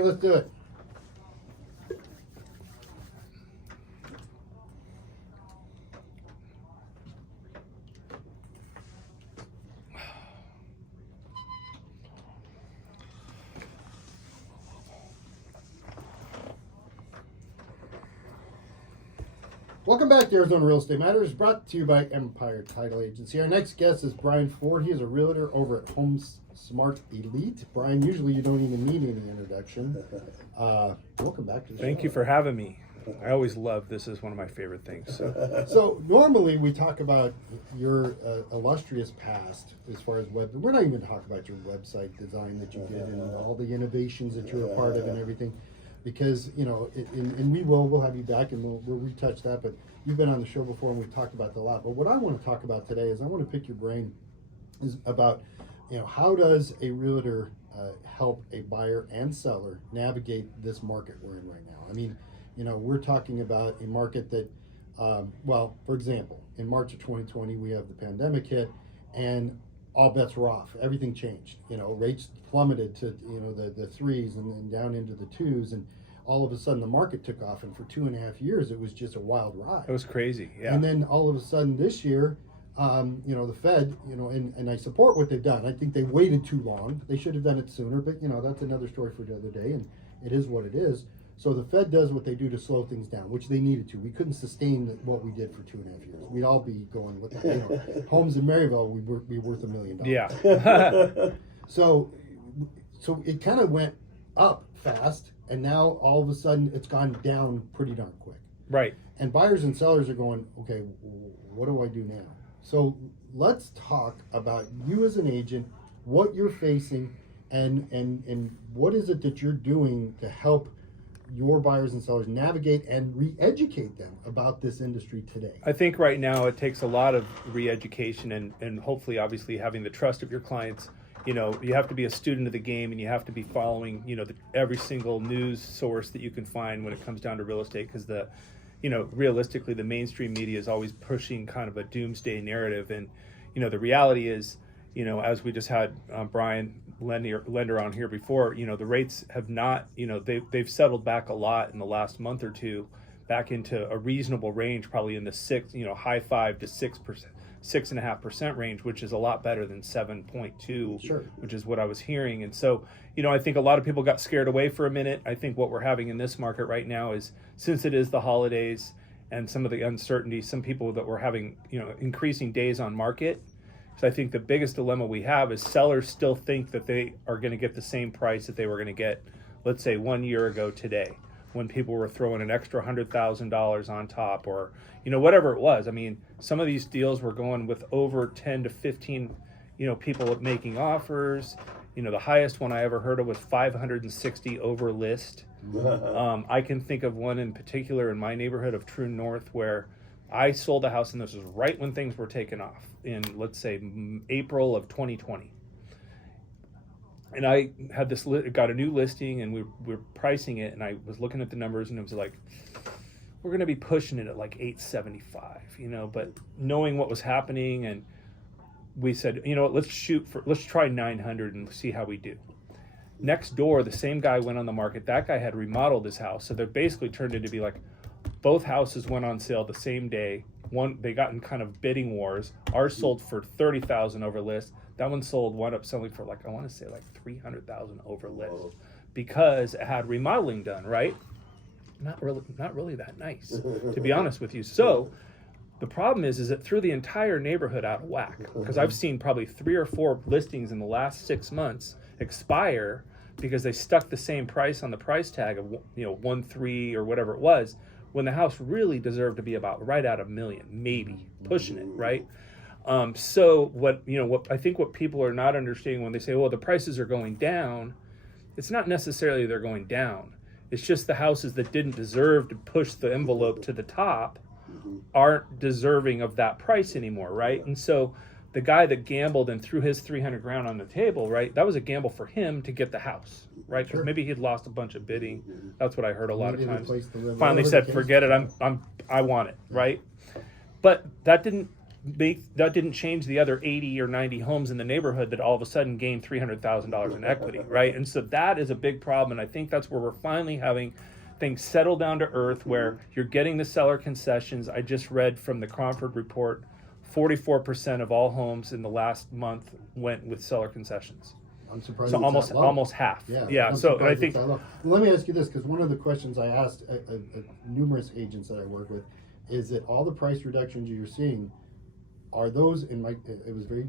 Let's do it. Welcome back to Arizona Real Estate Matters, brought to you by Empire Title Agency. Our next guest is Brian Ford. He is a realtor over at Homes Smart Elite. Brian, usually you don't even need any introduction. Welcome back to the show. Thank you for having me. I always love this. Is one of my favorite things. So normally we talk about your illustrious past as far as web. We're not even talking about your website design that you did and all the innovations that you're a part of and everything. Because, you know, and we'll have you back and we'll retouch that, but you've been on the show before and we've talked about that a lot. But what I want to talk about today is I want to pick your brain is about, you know, how does a realtor help a buyer and seller navigate this market we're in right now? I mean, you know, we're talking about a market that, well, for example, in March of 2020, we have the pandemic hit and all bets were off. Everything changed. You know, rates plummeted to, you know, the threes and then down into the twos, and all of a sudden the market took off, and for 2.5 years it was just a wild ride. It was crazy, yeah. And then all of a sudden this year, you know, the Fed, you know, and I support what they've done. I think they waited too long. They should have done it sooner, but you know, that's another story for the other day, and it is what it is. So the Fed does what they do to slow things down, which they needed to. We couldn't sustain what we did for 2.5 years. We'd all be going with, you know, homes in Maryville, we'd be worth $1 million. Yeah. So it kind of went up fast, and now all of a sudden it's gone down pretty darn quick. Right. And buyers and sellers are going, okay, what do I do now? So let's talk about you as an agent, what you're facing, and what is it that you're doing to help your buyers and sellers navigate and re-educate them about this industry today. I think right now it takes a lot of re-education and hopefully obviously having the trust of your clients. You know, you have to be a student of the game and you have to be following, you know, every single news source that you can find when it comes down to real estate, because you know, realistically the mainstream media is always pushing kind of a doomsday narrative. And, you know, the reality is, you know, as we just had Brian lender on here before, you know, the rates have not, you know, they've settled back a lot in the last month or two, back into a reasonable range, probably in the high 5 to 6%, 6.5% range, which is a lot better than 7.2, sure, which is what I was hearing. And so, you know, I think a lot of people got scared away for a minute. I think what we're having in this market right now is, since it is the holidays and some of the uncertainty, some people that were having, you know, increasing days on market. So I think the biggest dilemma we have is sellers still think that they are going to get the same price that they were going to get, let's say 1 year ago today, when people were throwing an extra $100,000 on top, or, you know, whatever it was. I mean, some of these deals were going with over 10 to 15, you know, people making offers. You know, the highest one I ever heard of was 560 over list. I can think of one in particular in my neighborhood of True North where I sold a house, and this was right when things were taking off in, let's say, April of 2020. And I had got a new listing, and we were pricing it, and I was looking at the numbers, and it was like, we're going to be pushing it at like 875, you know, but knowing what was happening, and we said, you know what, let's try 900 and see how we do. Next door, the same guy went on the market. That guy had remodeled his house, so they basically turned into be like, both houses went on sale the same day. They got in kind of bidding wars. Ours sold for $30,000 over list. That one wound up selling for like, I want to say like $300,000 over list, because it had remodeling done, right? Not really that nice, to be honest with you. So the problem is it threw the entire neighborhood out of whack, because I've seen probably 3 or 4 listings in the last 6 months expire because they stuck the same price on the price tag of, you know, 1.3 or whatever it was, when the house really deserved to be about right at $1 million, maybe pushing it, right? So what I think what people are not understanding when they say, well, the prices are going down, it's not necessarily they're going down. It's just the houses that didn't deserve to push the envelope to the top aren't deserving of that price anymore, right? And so the guy that gambled and threw his $300,000 on the table, right? That was a gamble for him to get the house, right? Because maybe he'd lost a bunch of bidding. That's what I heard a lot of times. Finally said, forget it. I want it, right? But that didn't that didn't change the other 80 or 90 homes in the neighborhood that all of a sudden gained $300,000 in equity, right? And so that is a big problem, and I think that's where we're finally having things settle down to earth, where you're getting the seller concessions. I just read from the Cromford report, 44% of all homes in the last month went with seller concessions. I'm surprised. So it's almost half. Yeah. So and I think. Let me ask you this, because one of the questions I asked numerous agents that I work with is that all the price reductions you're seeing, are those in my? It was very.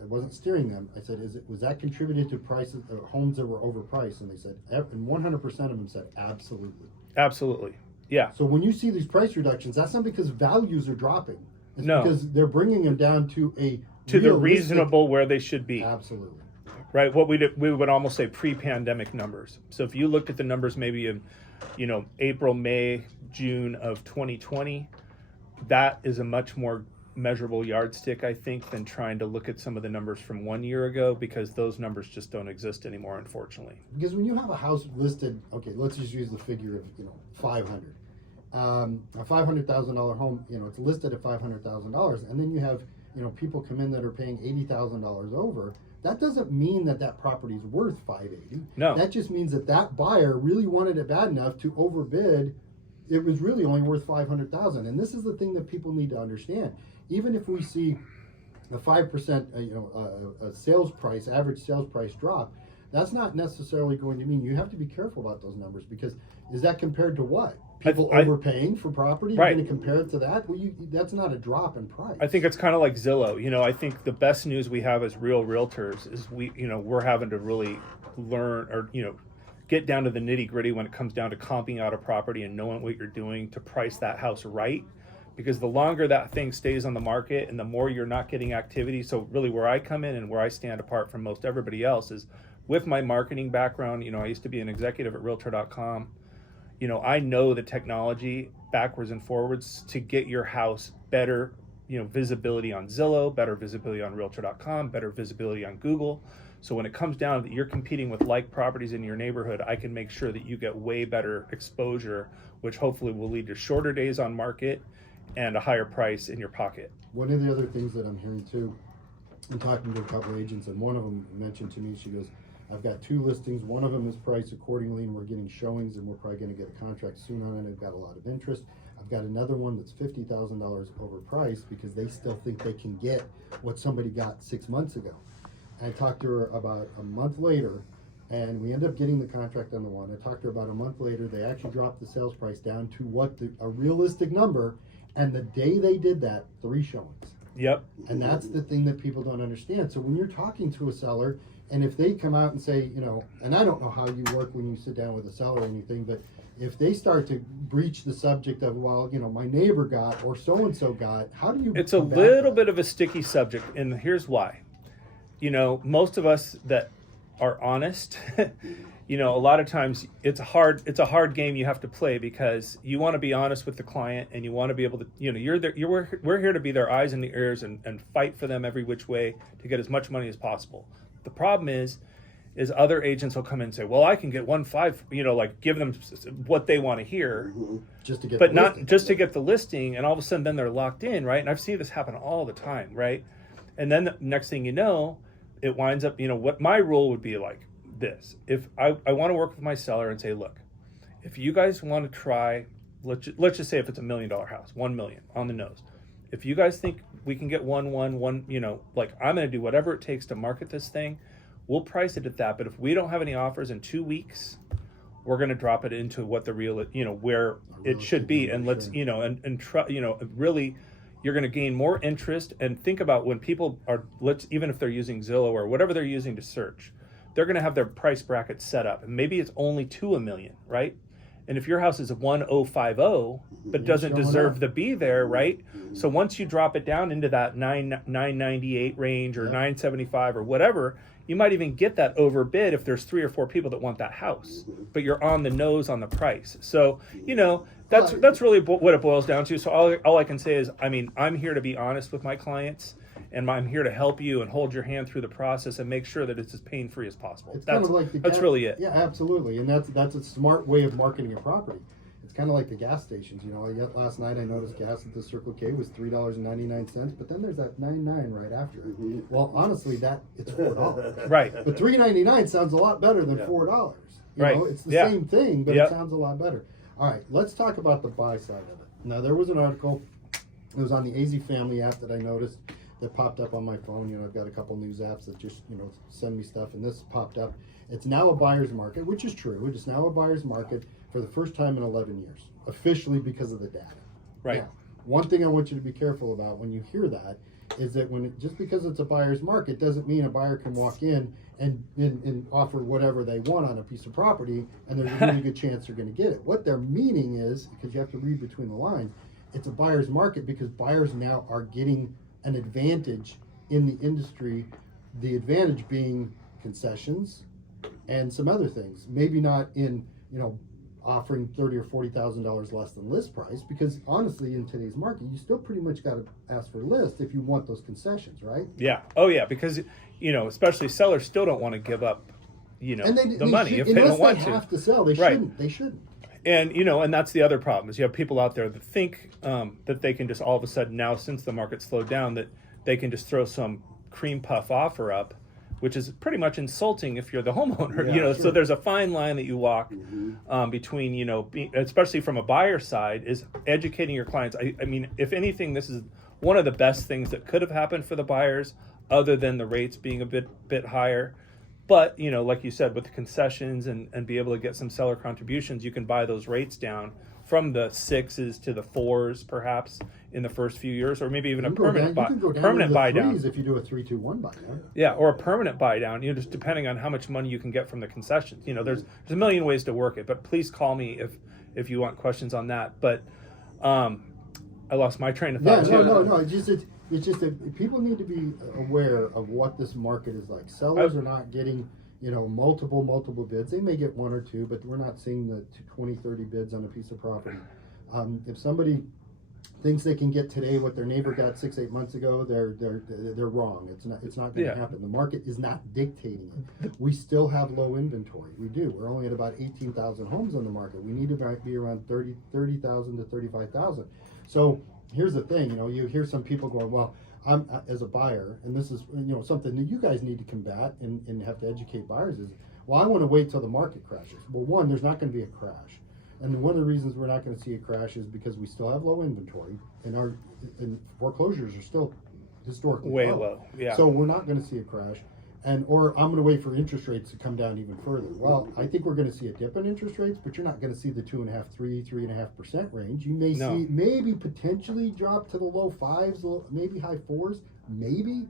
I wasn't steering them. I said, was that contributed to prices homes that were overpriced? And they said, and 100% of them said absolutely. Absolutely. Yeah. So when you see these price reductions, that's not because values are dropping. It's No. because they're bringing them down to the reasonable where they should be. Absolutely. Right. What we would almost say pre-pandemic numbers. So if you looked at the numbers maybe in, April, May, June of 2020, that is a much more measurable yardstick, I think, than trying to look at some of the numbers from 1 year ago, because those numbers just don't exist anymore, unfortunately. Because when you have a house listed, okay, let's just use the figure of 500. A $500,000 home, it's listed at $500,000, and then you have people come in that are paying $80,000 over. That doesn't mean that property is worth $580. No. That just means that buyer really wanted it bad enough to overbid. It was really only worth $500,000, and this is the thing that people need to understand. Even if we see a 5%, a sales price, average sales price drop, that's not necessarily going to mean. You have to be careful about those numbers, because is that compared to what? People overpaying for property? Right. You're going to compare it to that? Well, that's not a drop in price. I think it's kind of like Zillow. I think the best news we have as real realtors is we're having to really learn, or get down to the nitty gritty when it comes down to comping out a property and knowing what you're doing to price that house right. Because the longer that thing stays on the market and the more you're not getting activity. So really where I come in and where I stand apart from most everybody else is with my marketing background. I used to be an executive at Realtor.com. I know the technology backwards and forwards to get your house better, visibility on Zillow, better visibility on Realtor.com, better visibility on Google. So when it comes down that you're competing with like properties in your neighborhood, I can make sure that you get way better exposure, which hopefully will lead to shorter days on market and a higher price in your pocket. One of the other things that I'm hearing too, I'm talking to a couple of agents, and one of them mentioned to me, she goes, I've got 2 listings. One of them is priced accordingly, and we're getting showings, and we're probably going to get a contract soon on it. I've got a lot of interest. I've got another one that's $50,000 overpriced because they still think they can get what somebody got 6 months ago. And I talked to her about a month later, and we ended up getting the contract on the one. I talked to her about a month later. They actually dropped the sales price down to a realistic number, and the day they did that, 3 showings. Yep. And that's the thing that people don't understand. So when you're talking to a seller, and if they come out and say, and I don't know how you work when you sit down with a seller or anything, but if they start to breach the subject of, well, my neighbor got or so-and-so got, how do you? It's a little bit of a sticky subject, and here's why. Most of us that are honest, a lot of times it's a hard game you have to play, because you want to be honest with the client, and you want to be able to, we're here to be their eyes and the ears and fight for them every which way to get as much money as possible. The problem is other agents will come in and say, well, I can get 1.5, give them what they want to hear, just to get, but not just to get the listing, and all of a sudden then they're locked in, right? And I've seen this happen all the time, right? And then the next thing you know, it winds up, what my rule would be like this. If I want to work with my seller and say, look, if you guys want to try, let's just say if it's $1 million house, 1 million on the nose. If you guys think we can get one, I'm going to do whatever it takes to market this thing. We'll price it at that. But if we don't have any offers in 2 weeks, we're going to drop it into what the real, where it should be. And let's, really, you're going to gain more interest. And think about when people are, even if they're using Zillow or whatever they're using to search, they're going to have their price bracket set up. And maybe it's only to $1 million, right? And if your house is a 1050, but doesn't deserve to be there, right? So once you drop it down into that 998 range or 975 or whatever, you might even get that overbid if there's 3 or 4 people that want that house, but you're on the nose on the price. So, that's really what it boils down to. So all I can say is, I'm here to be honest with my clients, and I'm here to help you and hold your hand through the process and make sure that it's as pain-free as possible. It's kind of like that's really it. Yeah, absolutely. And that's a smart way of marketing a property. It's kind of like the gas stations, you know. Yet last night I noticed gas at the Circle K was $3.99, but then there's that 99 right after it. Well, honestly, it's $4. Right. But $3.99 sounds a lot better than $4. You Right. know, it's the Yeah. same thing, but Yep. it sounds a lot better. All right, let's talk about the buy side of it. Now, there was an article. It was on the AZ Family app that I noticed that popped up on my phone. You know, I've got a couple news apps that just, you know, send me stuff, and this popped up. It's now a buyer's market, which is true. It is now a buyer's market for the first time in 11 years, officially because of the data. Right. Now, one thing I want you to be careful about when you hear that is that just because it's a buyer's market doesn't mean a buyer can walk in and offer whatever they want on a piece of property, and there's a really good chance they're going to get it. What they're meaning is, because you have to read between the lines, it's a buyer's market because buyers now are getting an advantage in the industry, the advantage being concessions and some other things. Maybe not in, you know, offering $30,000 or $40,000 less than list price, because honestly, in today's market, you still pretty much got to ask for list if you want those concessions, right? Yeah. Oh, yeah. Because, you know, especially sellers still don't want to give up, you know, the money if they don't want to. Unless they have to sell, they Right. shouldn't. They shouldn't. And, you know, and that's the other problem is you have people out there that think that they can just all of a sudden now, since the market slowed down, that they can just throw some cream puff offer up, which is pretty much insulting if you're the homeowner, Yeah, you know. sure. So there's a fine line that you walk between, you know, especially from a buyer side, is educating your clients. I mean, if anything, this is one of the best things that could have happened for the buyers, other than the rates being a bit higher. But, you know, like you said, with the concessions and be able to get some seller contributions, you can buy those rates down from the 6s to the 4s, perhaps in the first few years, or maybe even a permanent buy down. If you do a 3-2-1 buy down. Yeah, or a permanent buy down. You know, just depending on how much money you can get from the concessions. You know, there's a million ways to work it. But please call me if you want questions on that. But I lost my train of thought. No. It's just that people need to be aware of what this market is like. Sellers are not getting, you know, multiple bids. They may get one or two, but we're not seeing the 20, 30 bids on a piece of property. If somebody thinks they can get today what their neighbor got 6-8 months ago, they're wrong. It's not going to happen. The market is not dictating it. We still have low inventory. We do. We're only at about 18,000 homes on the market. We need to be around 30,000 to 35,000. So here's the thing, you know, you hear some people going, well, I'm as a buyer, and this is, you know, something that you guys need to combat and have to educate buyers is, well, I want to wait till the market crashes. Well, one, there's not going to be a crash. And one of the reasons we're not going to see a crash is because we still have low inventory, and foreclosures are still historically way low. Yeah. So we're not going to see a crash. Or I'm going to wait for interest rates to come down even further. Well, I think we're going to see a dip in interest rates, but you're not going to see the 2.5%, 3.5% range. You may see maybe potentially drop to the low 5s, maybe high 4s, maybe.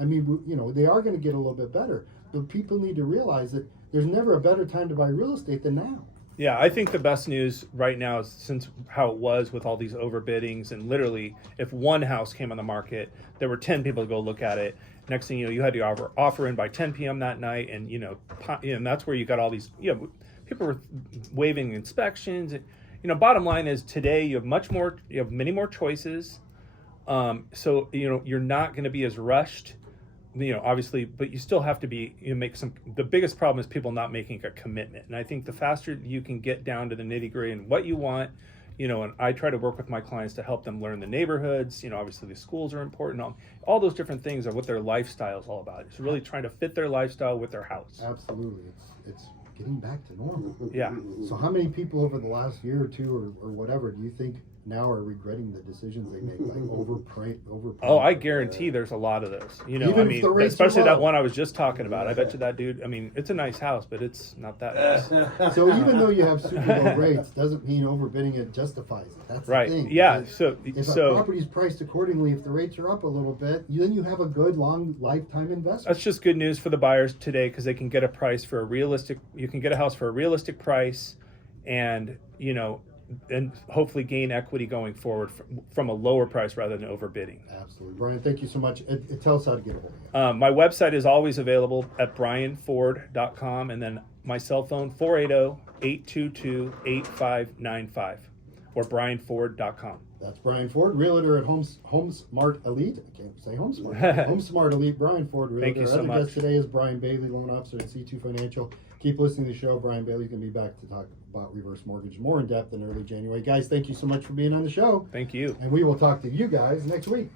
I mean, you know, they are going to get a little bit better, but people need to realize that there's never a better time to buy real estate than now. Yeah, I think the best news right now is since how it was with all these overbiddings, and literally if one house came on the market, there were 10 people to go look at it. Next thing you know, you had to offer in by 10 p.m. that night, and and that's where you got all these. You know, people were waiving inspections. You know, bottom line is today you have many more choices. So you know you're not going to be as rushed. You know, obviously, but you still have to be. Make some. The biggest problem is people not making a commitment, and I think the faster you can get down to the nitty gritty and what you want. You know, and I try to work with my clients to help them learn the neighborhoods. You know, obviously the schools are important. All those different things are what their lifestyle is all about. It's really trying to fit their lifestyle with their house. Absolutely. It's getting back to normal. Yeah. So how many people over the last year or two or whatever do you think now are regretting the decisions they make, like overpriced? Oh, I guarantee there's a lot of those. You know, Even I if mean, the rates especially are low. that one I was just talking about. I bet you that dude. I mean, it's a nice house, but it's not that nice. So even though you have super low rates, doesn't mean overbidding it justifies it. That's Right. the thing. Yeah. Because if a property's priced accordingly, if the rates are up a little bit, then you have a good long lifetime investment. That's just good news for the buyers today because they can get a price for a realistic. You can get a house for a realistic price, and you know. And hopefully gain equity going forward from a lower price rather than overbidding. Absolutely. Brian, thank you so much. Tell us how to get a hold of you. My website is always available at brianford.com, and then my cell phone, 480-822-8595, or brianford.com. That's Brian Ford, realtor at HomeSmart Elite. I can't say HomeSmart. HomeSmart Elite, Brian Ford, realtor. Thank you so Our other much. guest today is Brian Bailey, loan officer at C2 Financial. Keep listening to the show. Brian Bailey's going to be back to talk about reverse mortgage more in depth in early January. Guys, thank you so much for being on the show. Thank you. And we will talk to you guys next week.